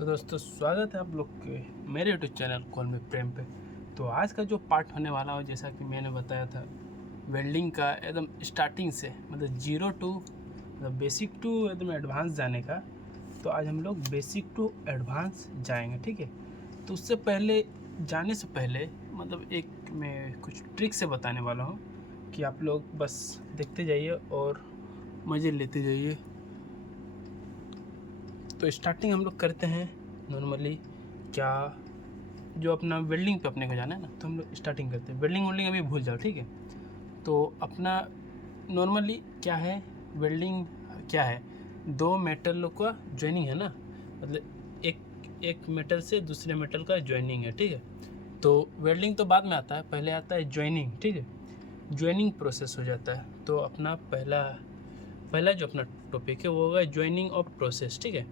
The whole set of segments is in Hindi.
तो दोस्तों स्वागत है आप लोग के मेरे यूट्यूब चैनल कॉल मी प्रेम पे। तो आज का जो पार्ट होने वाला हो, जैसा कि मैंने बताया था, वेल्डिंग का एकदम स्टार्टिंग से मतलब जीरो टू मतलब बेसिक टू एकदम एडवांस जाने का। तो आज हम लोग बेसिक टू एडवांस जाएंगे, ठीक है। तो उससे पहले जाने से पहले मतलब एक मैं कुछ ट्रिक से बताने वाला हूँ कि आप लोग बस देखते जाइए और मज़े लेते जाइए। तो स्टार्टिंग हम लोग करते हैं नॉर्मली, क्या जो अपना वेल्डिंग पे अपने को जाना है ना, तो हम लोग स्टार्टिंग करते हैं। वेल्डिंग अभी भूल जाओ, ठीक है। तो अपना नॉर्मली क्या है, वेल्डिंग क्या है, दो मेटल का जॉइनिंग है ना, मतलब एक मेटल से दूसरे मेटल का जॉइनिंग है, ठीक है। तो वेल्डिंग तो बाद में आता है, पहले आता है जॉइनिंग, ठीक है। जॉइनिंग प्रोसेस हो जाता है। तो अपना पहला जो अपना टॉपिक है वो होगा जॉइनिंग ऑफ प्रोसेस, ठीक है।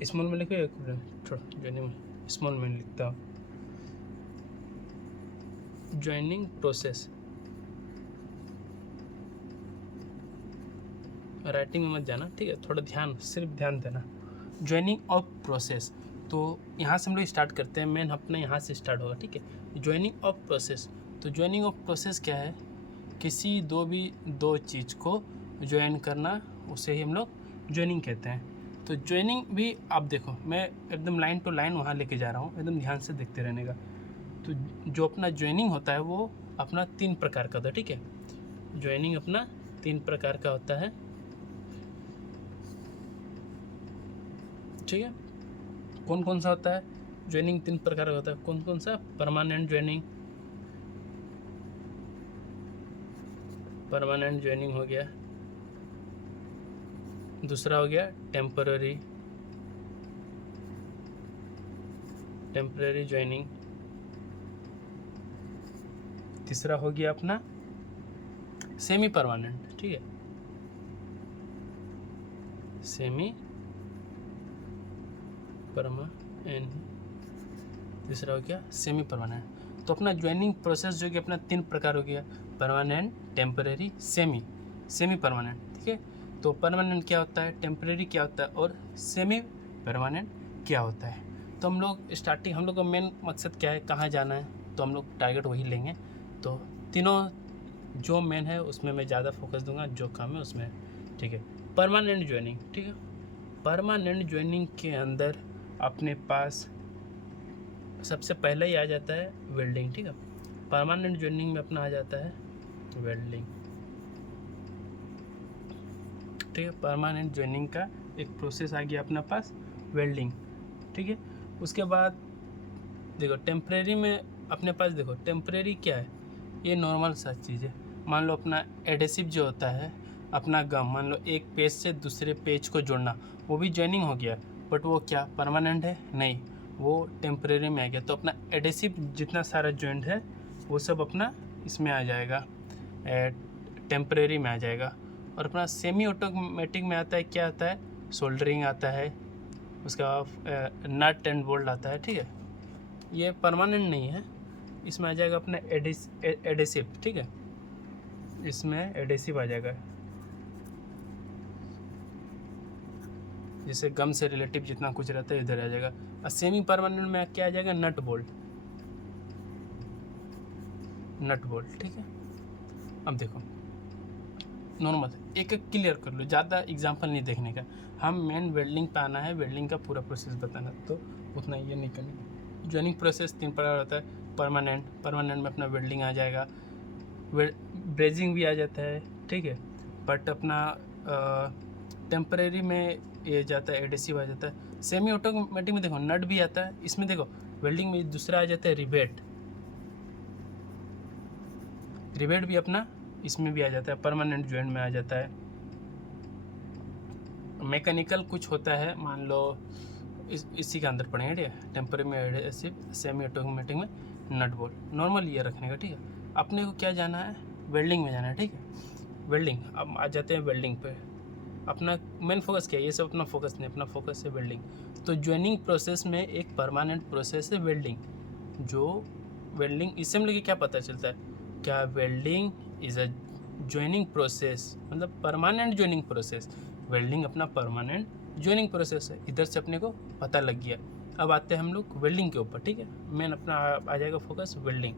स्मॉल में लिखो, थोड़ा जॉइनिंग में स्मॉल में लिखता हूँ। जॉइनिंग प्रोसेस राइटिंग में मत जाना, ठीक है, थोड़ा सिर्फ ध्यान देना। जॉइनिंग ऑफ प्रोसेस, तो यहाँ से हम लोग स्टार्ट करते हैं। मेन अपना यहाँ से स्टार्ट होगा, ठीक है। जॉइनिंग ऑफ प्रोसेस, तो जॉइनिंग ऑफ प्रोसेस क्या है, किसी दो चीज़ को ज्वाइन करना, उसे ही हम लोग जॉइनिंग कहते हैं। तो जॉइनिंग भी आप देखो, मैं एकदम लाइन टू लाइन वहाँ लेके जा रहा हूँ, एकदम ध्यान से देखते रहने का। तो जो अपना जॉइनिंग होता है वो अपना 3 प्रकार का होता है, ठीक है। जॉइनिंग अपना 3 प्रकार का होता है, ठीक है। कौन कौन सा होता है जॉइनिंग? 3 प्रकार का होता है। कौन कौन सा? परमानेंट जॉइनिंग हो गया। दूसरा हो गया टेम्पररी जॉइनिंग। तीसरा हो गया अपना सेमी परमानेंट, ठीक है, सेमी परमानेंट। तीसरा हो गया सेमी परमानेंट। तो अपना ज्वाइनिंग प्रोसेस जो कि अपना 3 प्रकार हो गया, परमानेंट, टेम्परेरी, सेमी परमानेंट, ठीक है। तो परमानेंट क्या होता है, टेम्परेरी क्या होता है और सेमी परमानेंट क्या होता है। तो हम लोग का मेन मकसद क्या है, कहाँ जाना है, तो हम लोग टारगेट वही लेंगे। तो तीनों जो मेन है उसमें मैं ज़्यादा फोकस दूंगा, जो काम है उसमें, ठीक है। परमानेंट ज्वाइनिंग, ठीक है। परमानेंट ज्वाइनिंग के अंदर अपने पास सबसे पहले ही आ जाता है वेल्डिंग, ठीक है। परमानेंट ज्वाइनिंग में अपना आ जाता है वेल्डिंग, ठीक है। परमानेंट ज्वाइनिंग का एक प्रोसेस आ गया अपने पास, वेल्डिंग, ठीक है। उसके बाद देखो टेम्परेरी में अपने पास, देखो टेम्परेरी क्या है, ये नॉर्मल सा चीज़ है। मान लो अपना एडेसिव जो होता है, अपना गम, मान लो एक पेज से दूसरे पेज को जोड़ना, वो भी जॉइनिंग हो गया, बट वो क्या परमानेंट है? नहीं, वो टेम्परेरी में आ गया। तो अपना एडेसिव जितना सारा जॉइंट है वो सब अपना इसमें आ जाएगा, टेम्परेरी में आ जाएगा। और अपना सेमी ऑटोमेटिक में आता है, क्या आता है, सोल्डरिंग आता है, उसका नट एंड बोल्ट आता है, ठीक है। ये परमानेंट नहीं है, इसमें आ जाएगा अपना एडेसिव, ठीक है। इसमें एडेसिव आ जाएगा, जैसे गम से रिलेटिव जितना कुछ रहता है इधर आ जाएगा। और सेमी परमानेंट में क्या आ जाएगा, नट बोल्ट, ठीक है। अब देखो नॉर्मल एक एक क्लियर कर लो, ज़्यादा एग्जांपल नहीं देखने का, हम मेन वेल्डिंग पे आना है, वेल्डिंग का पूरा प्रोसेस बताना, तो उतना ये नहीं करना। जॉइनिंग प्रोसेस 3 प्रकार होता है। परमानेंट में अपना वेल्डिंग आ जाएगा, ब्रेजिंग भी आ जाता है, ठीक है। बट अपना टेम्परेरी में ये जाता है, एडेसिव आ जाता है। सेमी ऑटोमेटिक में देखो नट भी आता है, इसमें देखो वेल्डिंग में दूसरा आ जाता है रिवेट भी अपना इसमें भी आ जाता है, परमानेंट जॉइंट में आ जाता है। मैकेनिकल कुछ होता है, मान लो इसी के अंदर पड़ेंगे, ठीक है। टेम्परेरी में एडेसिव, सेमी ऑटोमेटिक में नट बोल्ट, नॉर्मल ये रखने का, ठीक है। अपने को क्या जाना है, वेल्डिंग में जाना है, ठीक है। वेल्डिंग, अब आ जाते हैं वेल्डिंग पे। अपना मेन फोकस क्या है, ये सब अपना फोकस नहीं, अपना फोकस है वेल्डिंग। तो ज्वाइनिंग प्रोसेस में एक परमानेंट प्रोसेस है वेल्डिंग। जो वेल्डिंग, इससे हम लोग क्या पता चलता है, क्या welding is a joining process, मतलब परमानेंट ज्वाइनिंग प्रोसेस। वेल्डिंग अपना परमानेंट जॉइनिंग प्रोसेस है, इधर से अपने को पता लग गया। अब आते हैं हम लोग वेल्डिंग के ऊपर, ठीक है। मेन अपना आ जाएगा फोकस वेल्डिंग।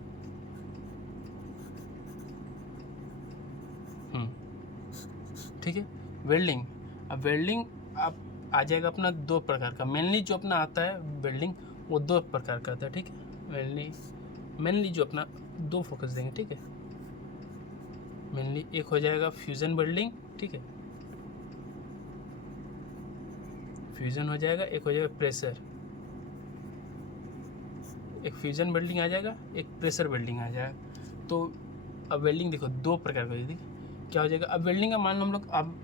ठीक है, वेल्डिंग। अब वेल्डिंग आप आ जाएगा अपना दो प्रकार का। मेनली जो अपना आता है वेल्डिंग वो दो प्रकार का आता है, ठीक है। मेनली जो अपना दो फोकस देंगे, ठीक है। मेनली एक हो जाएगा फ्यूज़न वेल्डिंग, ठीक है, फ्यूज़न हो जाएगा। एक हो जाएगा प्रेशर, एक फ्यूज़न वेल्डिंग आ जाएगा, एक प्रेशर वेल्डिंग आ जाएगा। तो अब वेल्डिंग देखो दो प्रकार का, देखिए क्या हो जाएगा। अब वेल्डिंग का मान लो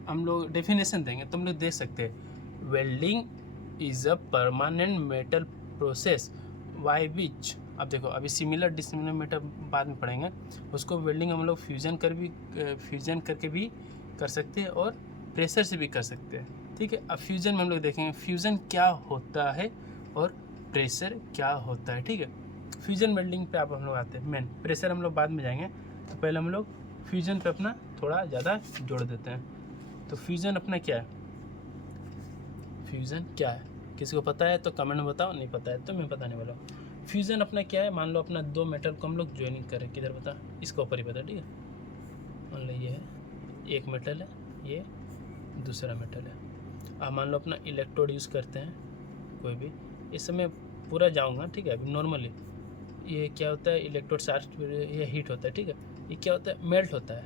हम लोग डेफिनेशन देंगे तो हम लोग देख सकते हैं, welding is a permanent metal process by which. अब देखो अभी सिमिलर डिसिमिलर मेटल बाद में पढ़ेंगे, उसको वेल्डिंग हम लोग फ्यूज़न करके भी कर सकते हैं और प्रेशर से भी कर सकते हैं, ठीक है। अब फ्यूज़न में हम लोग देखेंगे फ्यूज़न क्या होता है और प्रेशर क्या होता है, ठीक है। फ्यूज़न वेल्डिंग पे आप हम लोग आते हैं। मेन प्रेशर हम लोग बाद में जाएंगे, तो पहले हम लोग फ्यूज़न पे अपना थोड़ा ज़्यादा जोड़ देते हैं। तो फ्यूज़न अपना क्या है, फ्यूज़न क्या है, किसी को पता है तो कमेंट में बताओ, नहीं पता है तो मैं बताने वाला हूँ। फ्यूज़न अपना क्या है, मान लो अपना दो मेटल को हम लोग ज्वाइनिंग करें, किधर बता, इसका ऊपर ही बता, ठीक है। मान लो ये है, एक मेटल है, ये दूसरा मेटल है। अब मान लो अपना इलेक्ट्रोड यूज़ करते हैं कोई भी, इस समय पूरा जाऊँगा, ठीक है। अभी नॉर्मली ये क्या होता है, इलेक्ट्रोड चार्ज, ये हीट होता है, ठीक है। ये क्या होता है, मेल्ट होता है,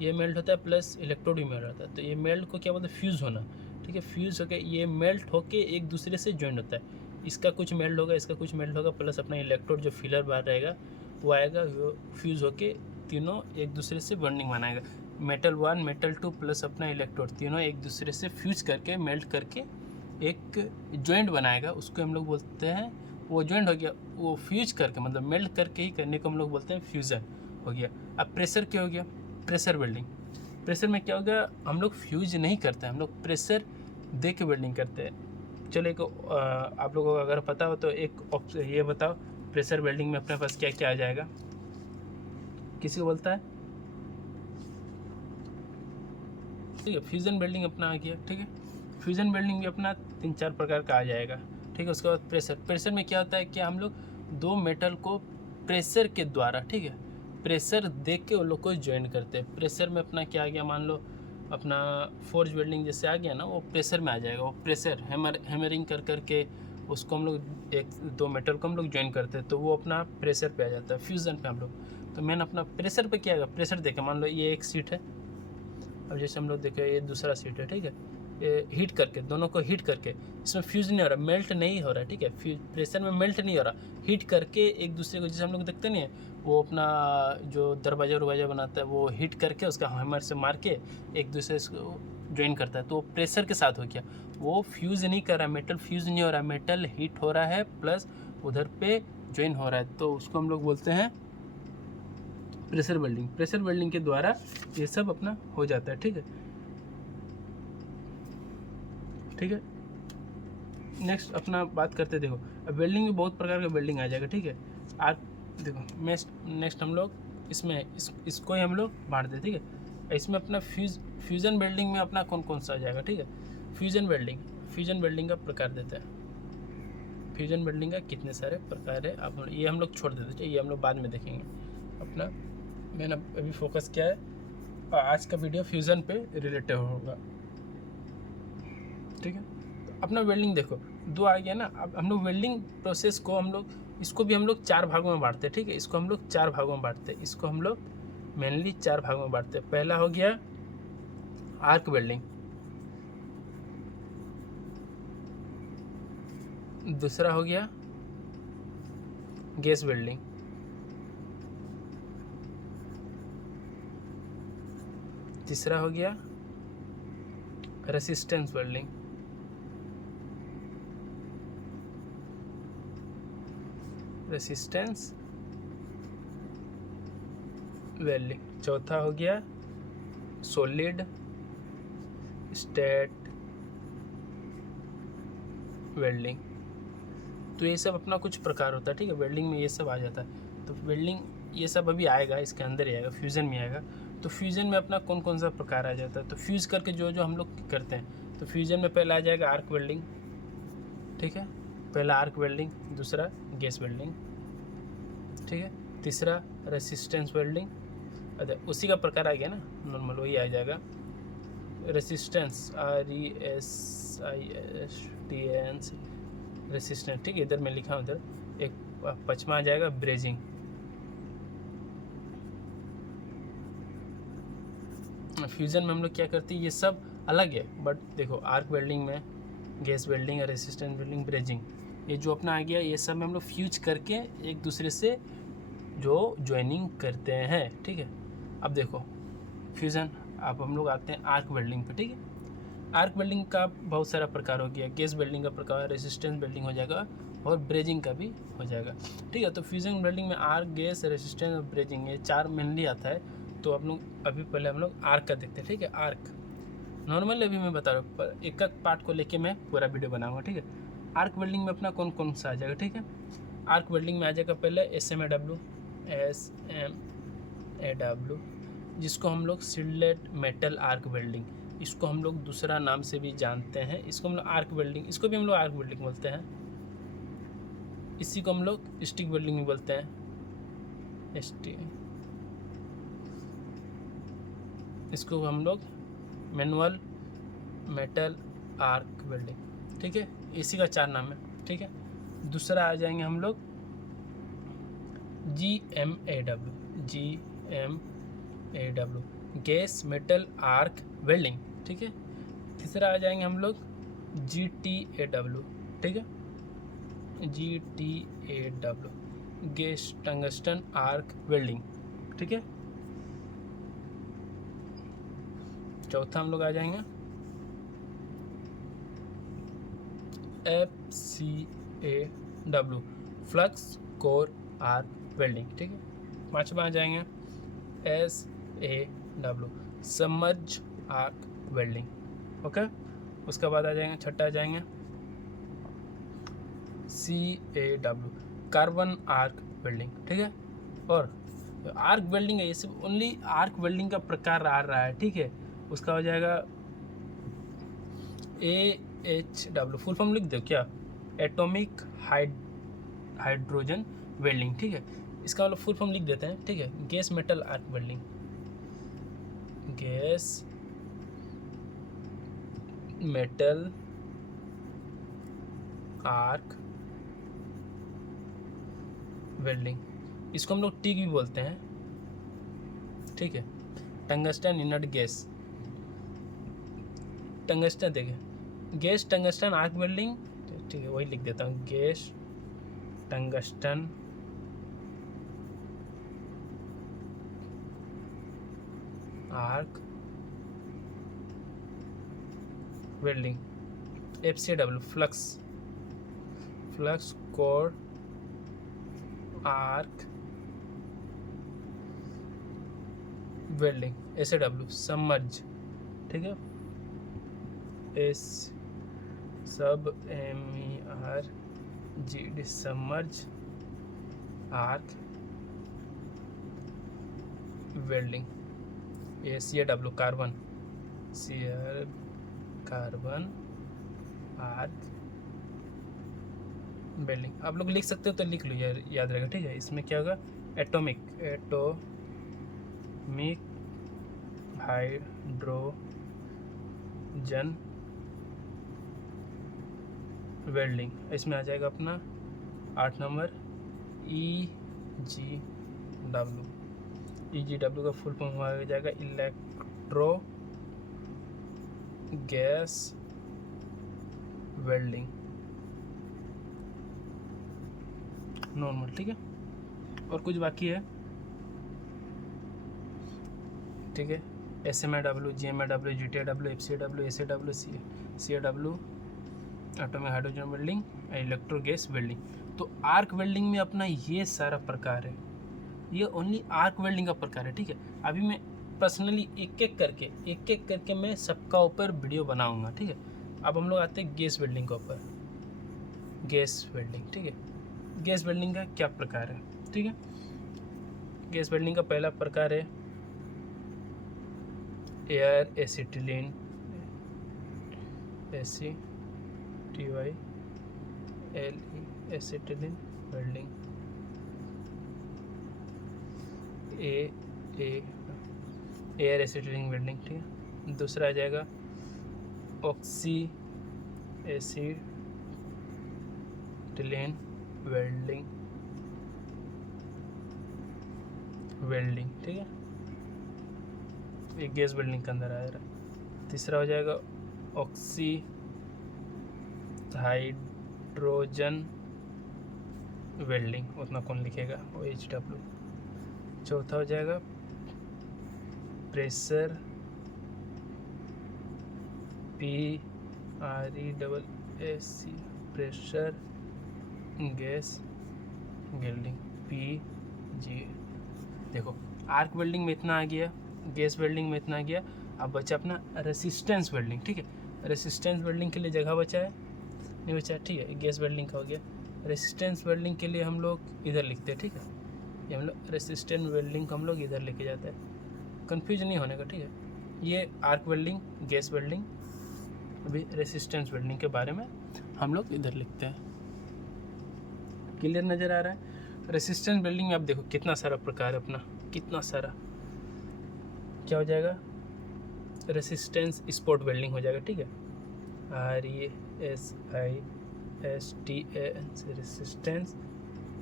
ये मेल्ट होता है प्लस इलेक्ट्रोड भी मेल्ट होता है। तो ये मेल्ट को क्या बोलते हैं, फ्यूज़ होना, ठीक है। फ्यूज़ होकर ये मेल्ट होके एक दूसरे से जॉइंट होता है। इसका कुछ मेल्ट होगा, इसका कुछ मेल्ट होगा, प्लस अपना इलेक्ट्रोड जो फिलर बाहर रहेगा वो आएगा, वो फ्यूज़ होके तीनों एक दूसरे से बॉन्डिंग बनाएगा। मेटल 1 मेटल 2 प्लस अपना इलेक्ट्रोड तीनों एक दूसरे से फ्यूज़ करके मेल्ट करके एक जॉइंट बनाएगा, उसको हम लोग बोलते हैं, वो जॉइंट हो गया, वो फ्यूज करके मतलब मेल्ट करके ही करने को हम लोग बोलते हैं फ्यूज़न हो गया। अब प्रेशर क्या हो गया, प्रेशर वेल्डिंग। प्रेशर में क्या हो गया, हम लोग फ्यूज नहीं करते, हम लोग प्रेशर दे के वेल्डिंग करते हैं। चलो एक आप लोगों को अगर पता हो तो एक ये बताओ, प्रेशर वेल्डिंग में अपने पास क्या क्या आ जाएगा, किसी को बोलता है, ठीक है। फ्यूज़न वेल्डिंग अपना आ गया, ठीक है। फ्यूज़न वेल्डिंग भी अपना 3-4 प्रकार का आ जाएगा, ठीक है। उसके बाद प्रेशर में क्या होता है कि हम लोग दो मेटल को प्रेशर के द्वारा, ठीक है, प्रेशर दे के उन लोग को ज्वाइन करते हैं। प्रेशर में अपना क्या आ गया, मान लो अपना फोर्ज वेल्डिंग जैसे आ गया ना, वो प्रेशर में आ जाएगा। वो प्रेशर हैमरिंग कर के उसको हम लोग एक दो मेटल को हम लोग ज्वाइन करते हैं, तो वो अपना प्रेशर पे आ जाता है। फ्यूज़न पे हम लोग तो मेन अपना प्रेशर पे क्या आएगा, प्रेशर देखें, मान लो ये एक सीट है, अब जैसे हम लोग देखें ये दूसरा सीट है, ठीक है। ये हीट करके, दोनों को हीट करके, इसमें फ्यूज़ नहीं हो रहा, मेल्ट नहीं हो रहा, ठीक है। प्रेशर में मेल्ट नहीं हो रहा, हीट करके एक दूसरे को, जैसे हम लोग देखते नहीं है, वो अपना जो दरवाज़ा बनाता है वो हीट करके उसका हैमर से मार के एक दूसरे को ज्वाइन करता है, तो वो प्रेशर के साथ हो गया। वो फ्यूज़ नहीं कर रहा, मेटल फ्यूज़ नहीं हो रहा, मेटल हीट हो रहा है प्लस उधर पे ज्वाइन हो रहा है, तो उसको हम लोग बोलते हैं प्रेशर वेल्डिंग। प्रेशर वेल्डिंग के द्वारा ये सब अपना हो जाता है, ठीक है, ठीक है। नेक्स्ट अपना बात करते, देखो अब वेल्डिंग में बहुत प्रकार का वेल्डिंग आ जाएगा, ठीक है। आज देखो नेक्स्ट हम लोग इसमें इसको ही हम लोग बांट दें, ठीक है। इसमें अपना फ्यूज़न वेल्डिंग में अपना कौन कौन सा आ जाएगा, ठीक है। फ्यूज़न वेल्डिंग का प्रकार देते हैं। फ्यूज़न वेल्डिंग का कितने सारे प्रकार है, आप ये हम लोग छोड़ देते हैं, ये हम लोग बाद में देखेंगे। अपना मैंने अभी फोकस किया है, आज का वीडियो फ्यूज़न पे रिलेटेड होगा, ठीक है। तो अपना वेल्डिंग देखो दो आ गया ना। अब हम लोग वेल्डिंग प्रोसेस को हम लोग इसको भी हम लोग 4 भागों में बांटते हैं, ठीक है। इसको हम लोग 4 भागों में बांटते हैं, इसको हम लोग मेनली 4 भागों में बांटते हैं। पहला हो गया आर्क वेल्डिंग, दूसरा हो गया गैस वेल्डिंग, तीसरा हो गया रेसिस्टेंस वेल्डिंग, चौथा हो गया सॉलिड स्टेट वेल्डिंग। तो ये सब अपना कुछ प्रकार होता है, ठीक है। वेल्डिंग में ये सब आ जाता है, तो वेल्डिंग ये सब अभी आएगा, इसके अंदर ही आएगा, फ्यूज़न में आएगा। तो फ्यूज़न में अपना कौन कौन सा प्रकार आ जाता है, तो फ्यूज़ करके जो हम लोग करते हैं, तो फ्यूजन में पहला आ जाएगा आर्क वेल्डिंग, ठीक है, पहला आर्क वेल्डिंग, दूसरा गैस वेल्डिंग, ठीक है, तीसरा रेसिस्टेंस वेल्डिंग। अच्छा उसी का प्रकार आ गया ना, नॉर्मल वही आ जाएगा रेसिस्टेंस, RESISTANS रेसिस्टेंस, ठीक है, इधर मैं लिखा हूँ, इधर एक पचमा आ जाएगा ब्रेजिंग। फ्यूज़न में हम लोग क्या करते हैं, ये सब अलग है, बट देखो आर्क वेल्डिंग में gas welding, resistance welding, brazing, ये जो अपना आ गया, ये सब में हम लोग फ्यूज करके एक दूसरे से जो ज्वाइनिंग करते हैं, ठीक है। अब देखो फ्यूज़न, अब हम लोग आते हैं आर्क वेल्डिंग पे, ठीक है। आर्क वेल्डिंग का बहुत सारा प्रकार हो गया, गैस वेल्डिंग का प्रकार, रेसिस्टेंस वेल्डिंग हो जाएगा और ब्रेजिंग का भी हो जाएगा, ठीक है। तो फ्यूजन वेल्डिंग में आर्क, गैस, रेसिस्टेंस और ब्रेजिंग, ये 4 मेनली आता है। तो हम लोग अभी पहले हम लोग आर्क का देखते हैं, ठीक है। आर्क नॉर्मल अभी मैं बता रहा हूँ, पर एक एक पार्ट को लेके मैं पूरा वीडियो बनाऊंगा, ठीक है। आर्क वेल्डिंग में अपना कौन कौन सा आ जाएगा, ठीक है। आर्क वेल्डिंग में आ जाएगा पहले SMAW, जिसको हम लोग सिल्डेड मेटल आर्क वेल्डिंग, इसको हम लोग दूसरा नाम से भी जानते हैं, इसको हम लोग आर्क वेल्डिंग, इसको भी हम लोग आर्क वेल्डिंग बोलते हैं। इसी को हम लोग स्टिक वेल्डिंग भी बोलते हैं, इसको हम लोग मैनुअल मेटल आर्क वेल्डिंग, ठीक है। इसी का 4 नाम है, ठीक है। दूसरा आ जाएंगे हम लोग GMAW, gas metal arc welding, ठीक है। तीसरा आ जाएंगे हम लोग GTAW, ठीक है, GTAW, gas tungsten arc welding, ठीक है। चौथा हम लोग आ जाएंगे FCAW, flux core arc welding, ठीक है। पांचवा आ जाएंगे SAW, submerge arc welding, okay. उसके बाद आ जाएंगे, छठा आ जाएंगे CAW, कार्बन आर्क वेल्डिंग, ठीक है। और आर्क वेल्डिंग है, ये सब ओनली आर्क वेल्डिंग का प्रकार आ रहा है, ठीक है। उसका हो जाएगा AHW, फुल फॉर्म लिख दो क्या, एटॉमिक हाइड्रोजन वेल्डिंग, ठीक है। इसका वाला फुल फॉर्म लिख देते हैं, ठीक है। Gas metal arc welding, gas metal arc welding, इसको हम लोग टिग भी बोलते हैं, ठीक है। टंगस्टन इनर्ट गैस, टंगस्टन देखें, गैस टंगस्टन आर्क वेल्डिंग, ठीक है, वही लिख देता हूँ, gas tungsten arc welding. FCAW, flux core arc welding. SAW, submerge, ठीक है, SUBMERGD, submerge arc welding. CAW, carbon arc welding. आप लोग लिख सकते हो तो लिख लो, याद रहेगा, ठीक है। इसमें क्या होगा, एटॉमिक हाइड्रोजन वेल्डिंग। इसमें आ जाएगा अपना 8 नंबर EGW का फुल फॉर्म आ जाएगा इलेक्ट्रो गैस वेल्डिंग, नॉर्मल, ठीक है। और कुछ बाकी है, ठीक है। SMAW, GMAW, GTAW, FCAW, SAW, CAW, atomic hydrogen welding, electro gas welding. तो आर्क वेल्डिंग में अपना ये सारा प्रकार है, ये ओनली आर्क वेल्डिंग का प्रकार है, ठीक है। अभी मैं पर्सनली एक एक करके मैं सबका ऊपर वीडियो बनाऊंगा, ठीक है। अब हम लोग आते हैं गैस वेल्डिंग के ऊपर, गैस वेल्डिंग, ठीक है। गैस वेल्डिंग का क्या प्रकार है, ठीक है। गैस वेल्डिंग का पहला प्रकार है air acetylene acetylene welding. Air acetylene welding, ठीक है। दूसरा आ जाएगा ऑक्सी एसिटिलीन वेल्डिंग, ठीक है। ये गैस वेल्डिंग के अंदर आ रहा है। तीसरा हो जाएगा ऑक्सी हाइड्रोजन वेल्डिंग, उतना कौन लिखेगा, वो HW। चौथा हो जाएगा pressure PRESS pressure gas welding PG। देखो आर्क वेल्डिंग में इतना आ गया, गैस वेल्डिंग में इतना आ गया। अब बचा अपना रेसिस्टेंस वेल्डिंग, ठीक है। रेसिस्टेंस वेल्डिंग के लिए जगह बचा है, नहीं बचा, ठीक है। गैस वेल्डिंग का हो गया। रेसिस्टेंस वेल्डिंग के लिए हम लोग इधर लिखते हैं, ठीक है। ये हम लोग रेसिस्टेंस वेल्डिंग को हम लोग इधर लेके जाते हैं, कन्फ्यूज नहीं होने का, ठीक है। ये आर्क वेल्डिंग, गैस वेल्डिंग, अभी रेसिस्टेंस वेल्डिंग के बारे में हम लोग इधर लिखते हैं। क्लियर नज़र आ रहा है। रेसिस्टेंस वेल्डिंग में आप देखो कितना सारा प्रकार है अपना, कितना सारा। क्या हो जाएगा, रेसिस्टेंस स्पॉट वेल्डिंग हो जाएगा, ठीक है। RESISTANS रेसिस्टेंस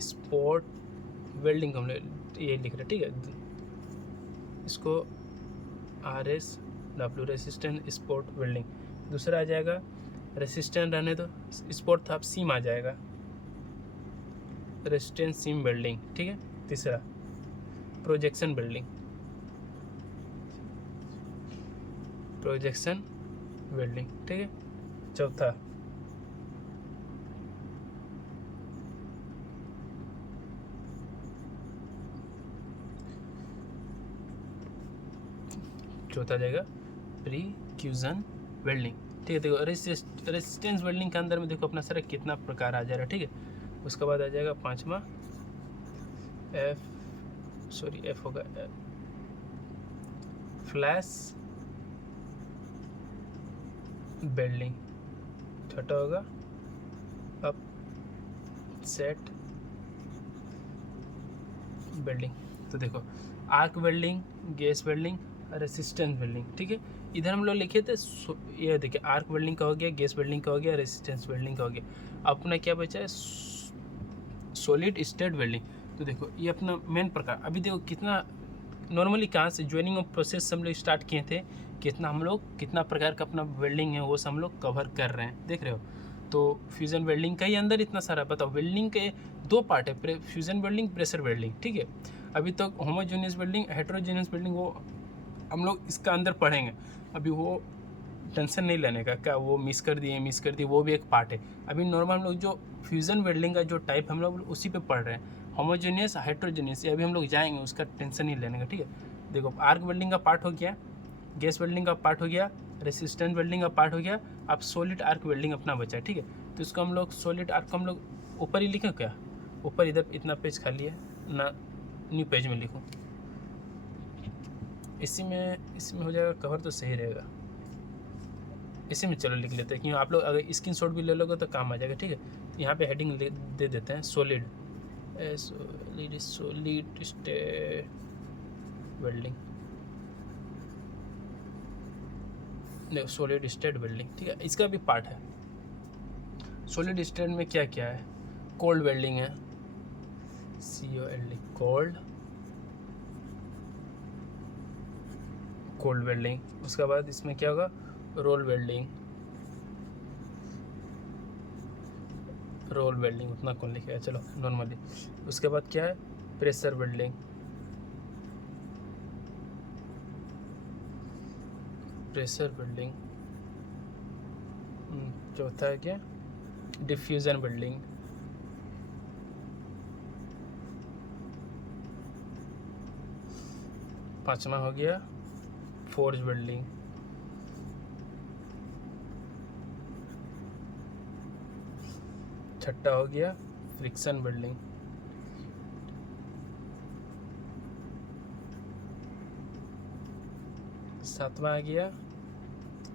स्पॉट वेल्डिंग हम लोग ये लिख रहे हैं, ठीक है। इसको RSW रेसिस्टेंस स्पॉट वेल्डिंग। दूसरा आ जाएगा रेसिस्टेंस रहने दो, स्पॉट था, अब सीम आ जाएगा, रेसिस्टेंस सीम वेल्डिंग, ठीक है। तीसरा प्रोजेक्शन वेल्डिंग, प्रोजेक्शन वेल्डिंग, ठीक है। चौथा आ जाएगा प्रीक्यूजन वेल्डिंग, ठीक है। देखो रेसिस्टेंस वेल्डिंग के अंदर में देखो अपना सारा कितना प्रकार आ जा रहा है, ठीक है। उसके बाद आ जाएगा पांचवा F होगा फ्लैश वेल्डिंग। छठा होगा अप सेट वेल्डिंग। तो देखो arc welding, gas welding, resistance welding, ठीक है। इधर हम लोग लिखे थे, ये देखिए आर्क वेल्डिंग का हो गया, गैस वेल्डिंग का हो गया, रेसिस्टेंस वेल्डिंग का हो गया। अपना क्या बचा है, सॉलिड स्टेट वेल्डिंग। तो देखो ये अपना मेन प्रकार। अभी देखो कितना नॉर्मली कहाँ से ज्वाइनिंग ऑफ प्रोसेस हम लोग स्टार्ट किए थे, कितना प्रकार का अपना वेल्डिंग है वो सब हम लोग कवर कर रहे हैं, देख रहे हो। तो फ्यूज़न वेल्डिंग का ही अंदर इतना सारा, बताओ वेल्डिंग के दो पार्ट है, फ्यूज़न वेल्डिंग, प्रेशर वेल्डिंग, ठीक है। अभी तक होमोजेनियस वेल्डिंग, हेटेरोजेनियस वेल्डिंग वो हम लोग इसका अंदर पढ़ेंगे। अभी वो टेंशन नहीं लेने का, क्या वो मिस कर दिए वो भी एक पार्ट है। अभी नॉर्मल हम लोग जो फ्यूज़न वेल्डिंग का जो टाइप हम लोग उसी पे पढ़ रहे हैं। होमोजेनियस, हेटेरोजेनियस ये अभी हम लोग जाएंगे, उसका टेंशन नहीं लेने का, ठीक है। देखो आर्क वेल्डिंग का पार्ट हो गया, गैस वेल्डिंग का पार्ट हो गया, रेसिस्टेंट वेल्डिंग का पार्ट हो गया। अब सॉलिड आर्क वेल्डिंग अपना बचा है, ठीक है। तो इसको हम लोग सॉलिड आर्क को हम लोग ऊपर ही लिखें क्या, ऊपर इधर इतना पेज खाली है ना, न्यू पेज में लिखूँ, इसी में हो जाएगा कवर, तो सही रहेगा। इसी में चलो लिख लेते हैं, क्योंकि आप लोग अगर स्क्रीनशॉट भी ले लोगे तो काम आ जाएगा, ठीक है। तो यहाँ पे हेडिंग दे देते हैं सॉलिड स्टेट वेल्डिंग, नहीं सॉलिड स्टेट वेल्डिंग, ठीक है। इसका भी पार्ट है। सॉलिड स्टेट में क्या क्या है, कोल्ड वेल्डिंग है, COLD कोल्ड वेल्डिंग। उसके बाद इसमें क्या होगा, रोल वेल्डिंग, उतना कौन लिखेगा, चलो नॉर्मली। उसके बाद क्या है, प्रेशर वेल्डिंग, चौथा है क्या, डिफ्यूज़न वेल्डिंग, पांचवा हो गया फोर्ज वेल्डिंग, छठा हो गया फ्रिक्शन वेल्डिंग, सातवां आ गया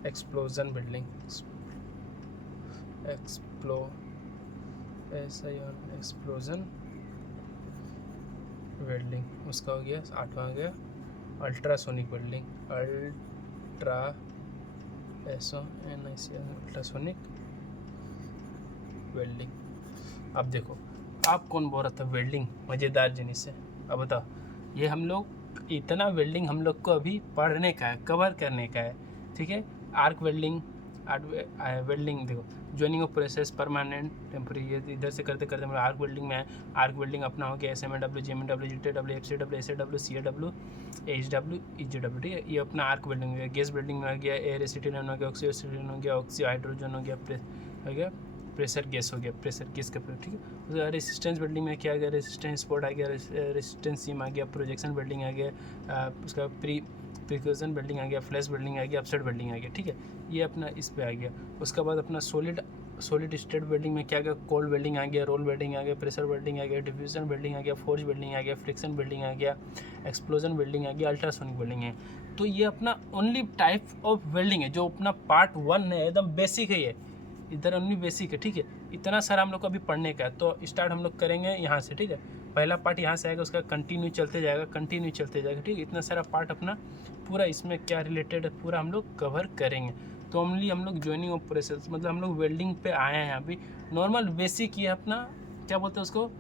एक्सप्लोजन वेल्डिंग, एक्सप्लोजन वेल्डिंग, उसका हो गया 8वां हो गया अल्ट्रासोनिक वेल्डिंग, अल्ट्रासोनिक वेल्डिंग। अब देखो, आप कौन बोल रहा था वेल्डिंग मज़ेदार जिनिस है, अब बताओ। ये हम लोग इतना वेल्डिंग हम लोग को अभी पढ़ने का है, कवर करने का है, ठीक है। आर्क वेल्डिंग, वेल्डिंग देखो, joining of process, permanent, temporary, ये इधर से करते करते मतलब आर्क वेल्डिंग में है। आर्क वेल्डिंग अपना हो गया SMAW, GMAW, GTW, FCW, SAW, CAW, HW, EGW, ठीक है। ये अपना आर्क वेल्डिंग हो गया। गैस वेल्डिंग में आ गया एयर एसिटिलिन हो गया, ऑक्सी एसिटिलिन हो गया, ऑक्सी हाइड्रोजन हो गया, प्रेशर गैस हो गया, प्रेशर गैस का, ठीक है। उसका रेसिस्टेंस वेल्डिंग में क्या आ गया, रेसिस्टेंस स्पॉट आ गया, रेसिस्टेंस सीम आ गया, प्रोजेक्शन वेल्डिंग आ गया, उसका प्रिकॉशन वेल्डिंग आ गया, फ्लैश वेल्डिंग आ गया, अपसाइड वेल्डिंग आ गया, ठीक है। ये अपना इस पे आ गया। उसके बाद अपना सॉलिड स्टेट वेल्डिंग में क्या आ गया, कोल्ड वेल्डिंग आ गया, रोल वेल्डिंग आ गया, प्रेशर वेल्डिंग आ गया, डिफ्यूजन वेल्डिंग आ गया, फोर्ज वेल्डिंग आ गया, फ्रिक्शन वेल्डिंग आ गया, एक्सप्लोजन वेल्डिंग आ गया, अल्ट्रासोनिक वेल्डिंग है। तो ये अपना ओनली टाइप ऑफ वेल्डिंग है जो अपना पार्ट 1 है, एकदम बेसिक है ये, इधर ओनली बेसिक है, ठीक है। इतना सारा हम लोग को अभी पढ़ने का है, तो स्टार्ट हम लोग करेंगे यहाँ से, ठीक है। पहला पार्ट यहाँ से आएगा, उसका कंटिन्यू चलते जाएगा, ठीक है। इतना सारा पार्ट अपना पूरा इसमें क्या रिलेटेड है पूरा हम लोग कवर करेंगे। तो ओनली हम लोग जॉइनिंग ऑफ प्रोसेस मतलब हम लोग वेल्डिंग पे आए हैं अभी। नॉर्मल बेसिक ये अपना क्या बोलते हैं उसको,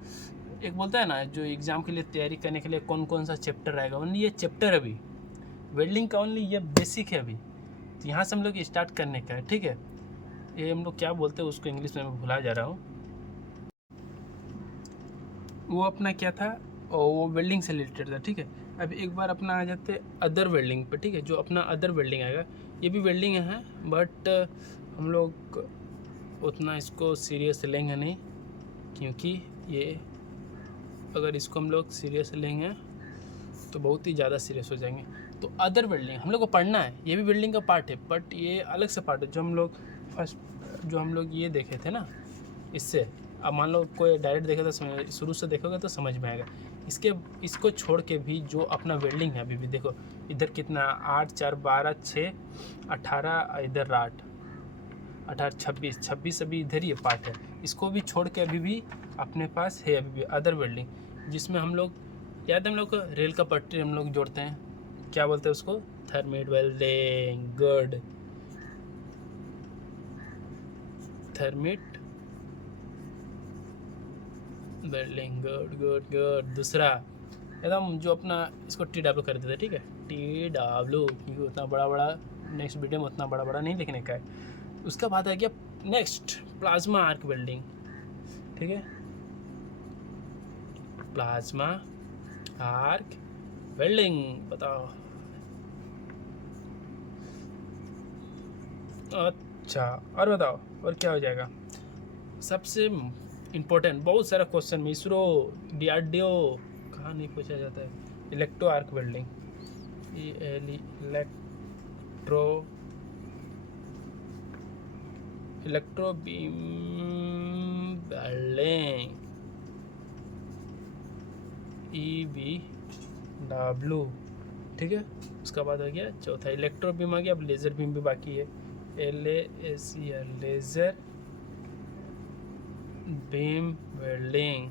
एक बोलता है ना जो एग्ज़ाम के लिए तैयारी करने के लिए कौन कौन सा चैप्टर आएगा, ओनली ये चैप्टर अभी वेल्डिंग का ओनली ये बेसिक है अभी। तो यहाँ से हम लोग स्टार्ट करने का है, ठीक है। ये हम लोग क्या बोलते हैं उसको इंग्लिश में मैं भुला जा रहा हूँ। वो अपना क्या था, और वो वेल्डिंग से रिलेटेड था, ठीक है। अब एक बार अपना आ जाते अदर वेल्डिंग पे, ठीक है। जो अपना अदर वेल्डिंग आएगा, ये भी वेल्डिंग है, बट हम लोग उतना इसको सीरियस लेंगे नहीं, क्योंकि ये अगर इसको हम लोग सीरियस लेंगे तो बहुत ही ज़्यादा सीरियस हो जाएंगे। तो अदर वेल्डिंग हम लोग को पढ़ना है, ये भी वेल्डिंग का पार्ट है, बट ये अलग से पार्ट है। जो हम लोग ये देखे थे ना, इससे अब मान लो कोई डायरेक्ट देखे तो शुरू से देखोगे तो समझ में आएगा। इसको छोड़ के भी जो अपना वेल्डिंग है अभी भी देखो, इधर कितना 8 4 12 6 18, इधर 8 18 26 अभी इधर ही पार्ट है। इसको भी छोड़ के अभी भी अपने पास है अभी भी अदर वेल्डिंग, जिसमें हम लोग याद है हम लोग को रेल का पट्टी हम लोग जोड़ते हैं, क्या बोलते हैं उसको, thermite welding, good, thermite welding, good. दूसरा एकदम जो अपना इसको TW कर देते, ठीक है, TW, क्योंकि उतना बड़ा नेक्स्ट वीडियो में उतना बड़ा नहीं लिखने का है। उसका बाद आ गया नेक्स्ट प्लाज्मा आर्क वेल्डिंग, ठीक है, प्लाज्मा आर्क वेल्डिंग, बताओ। अच्छा, और बताओ और क्या हो जाएगा। सबसे इम्पोर्टेंट बहुत सारा क्वेश्चन में इसरो DRDO कहाँ नहीं पूछा जाता है, electro arc welding, electro beam welding, EBW, ठीक है। उसका बाद हो गया चौथा इलेक्ट्रो बीम आ गया। अब लेज़र बीम भी बाकी है, LASER, लेज़र बीम वेल्डिंग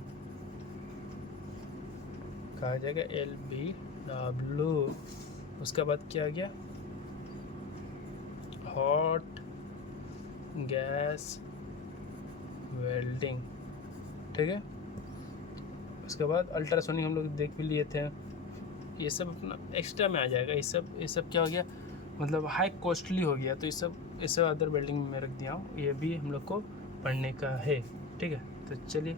कहा जाएगा, LBW। उसका बाद क्या आ गया, हॉट गैस वेल्डिंग, ठीक है। उसके बाद अल्ट्रासोनिक हम लोग देख भी लिए थे, ये सब अपना एक्स्ट्रा में आ जाएगा। ये सब क्या हो गया, मतलब हाई कॉस्टली हो गया, तो ये सब अदर वेल्डिंग में रख दिया हूँ, ये भी हम लोग को पढ़ने का है, ठीक है। तो चलिए।